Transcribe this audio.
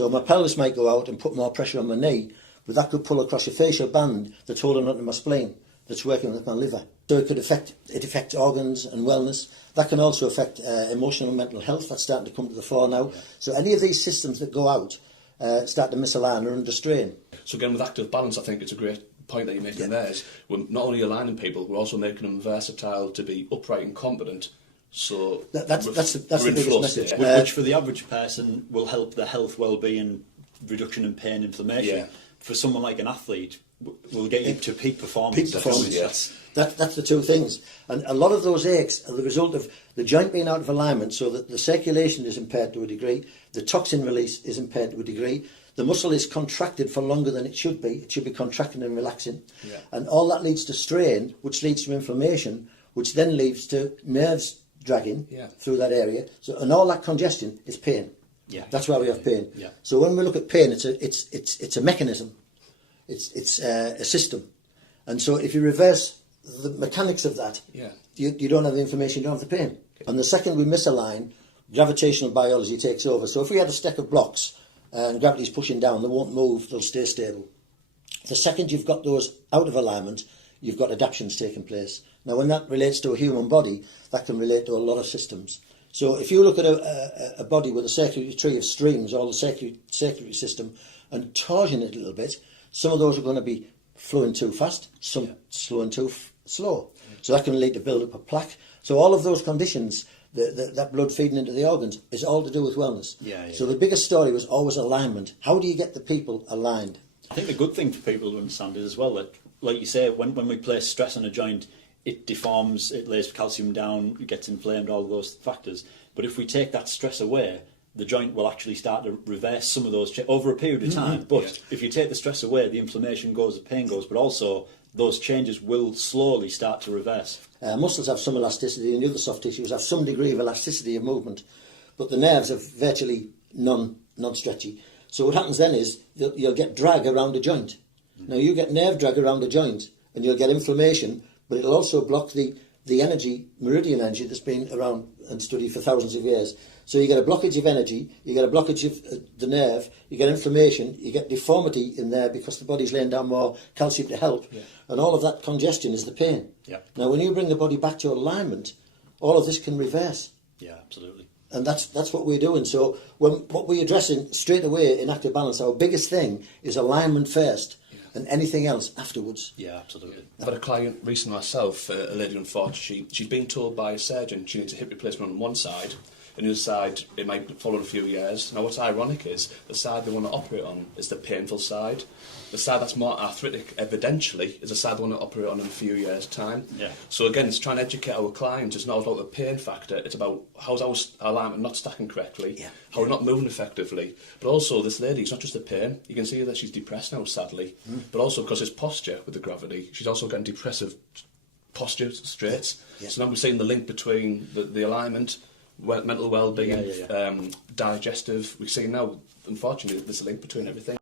So my pelvis might go out and put more pressure on my knee, but that could pull across a fascial band that's holding onto my spleen, that's working with my liver. So it affects organs and wellness. That can also affect emotional and mental health. That's starting to come to the fore now. Yeah. So any of these systems that go out start to misalign or under strain. So again, with active balance, I think it's a great point that you're making there. Is we're not only aligning people, we're also making them versatile to be upright and competent. So that's the biggest message. Which for the average person will help their health, well-being, reduction in pain, inflammation. Yeah. For someone like an athlete, will get you to peak performance. Peak performance, yes. That's the two things. And a lot of those aches are the result of the joint being out of alignment, so that the circulation is impaired to a degree, the toxin release is impaired to a degree, the muscle is contracted for longer than it should be. It should be contracting and relaxing. Yeah. And all that leads to strain, which leads to inflammation, which then leads to nerves dragging through that area. So, and all that congestion is pain. Yeah. That's why we have pain. Yeah. So when we look at pain, it's a mechanism. It's a system. And so if you reverse the mechanics of that, you don't have the inflammation, you don't have the pain. And the second we misalign, gravitational biology takes over. So if we had a stack of blocks and gravity's pushing down, they won't move, they'll stay stable. The second you've got those out of alignment, you've got adaptations taking place. Now when that relates to a human body, that can relate to a lot of systems. So if you look at a body with a circulatory tree of streams, or the circulatory system, and torsion it a little bit, some of those are going to be flowing too fast, some flowing too slow. So that can lead to build-up of plaque. So all of those conditions, that blood feeding into the organs, is all to do with wellness. So the biggest story was always alignment. How do you get the people aligned? I think the good thing for people to understand is as well that, like you say, when we place stress on a joint, it deforms, it lays calcium down, it gets inflamed, all of those factors. But if we take that stress away, the joint will actually start to reverse some of those over a period of time. But if you take the stress away, the inflammation goes, the pain goes, but also those changes will slowly start to reverse. Muscles have some elasticity, and the other soft tissues have some degree of elasticity of movement, but the nerves are virtually non-stretchy. So what happens then is you'll get drag around a joint. Now you get nerve drag around a joint, and you'll get inflammation, but it'll also block the energy, meridian energy, that's been around and studied for thousands of years. So you get a blockage of energy, you get a blockage of the nerve, you get inflammation, you get deformity in there because the body's laying down more calcium to help, and all of that congestion is the pain. Now when you bring the body back to alignment, all of this can reverse. Yeah, absolutely. And that's what we're doing. So what we're addressing straight away in active balance, our biggest thing is alignment first, and anything else afterwards. Yeah, absolutely. I've had a client recently myself, a lady unfortunately, she's been told by a surgeon she needs a hip replacement on one side, and the other side it might follow in a few years. Now what's ironic is the side they want to operate on is the painful side. The side that's more arthritic, evidentially, is the side they want to operate on in a few years' time. So again, it's trying to educate our clients. It's not about the pain factor, it's about how's our alignment not stacking correctly, how we're not moving effectively. But also this lady, it's not just the pain. You can see that she's depressed now, sadly, but also because his posture with the gravity, she's also getting depressive posture straits. So now we're seeing the link between the alignment, mental well-being, digestive. We're seeing now, unfortunately, there's a link between everything.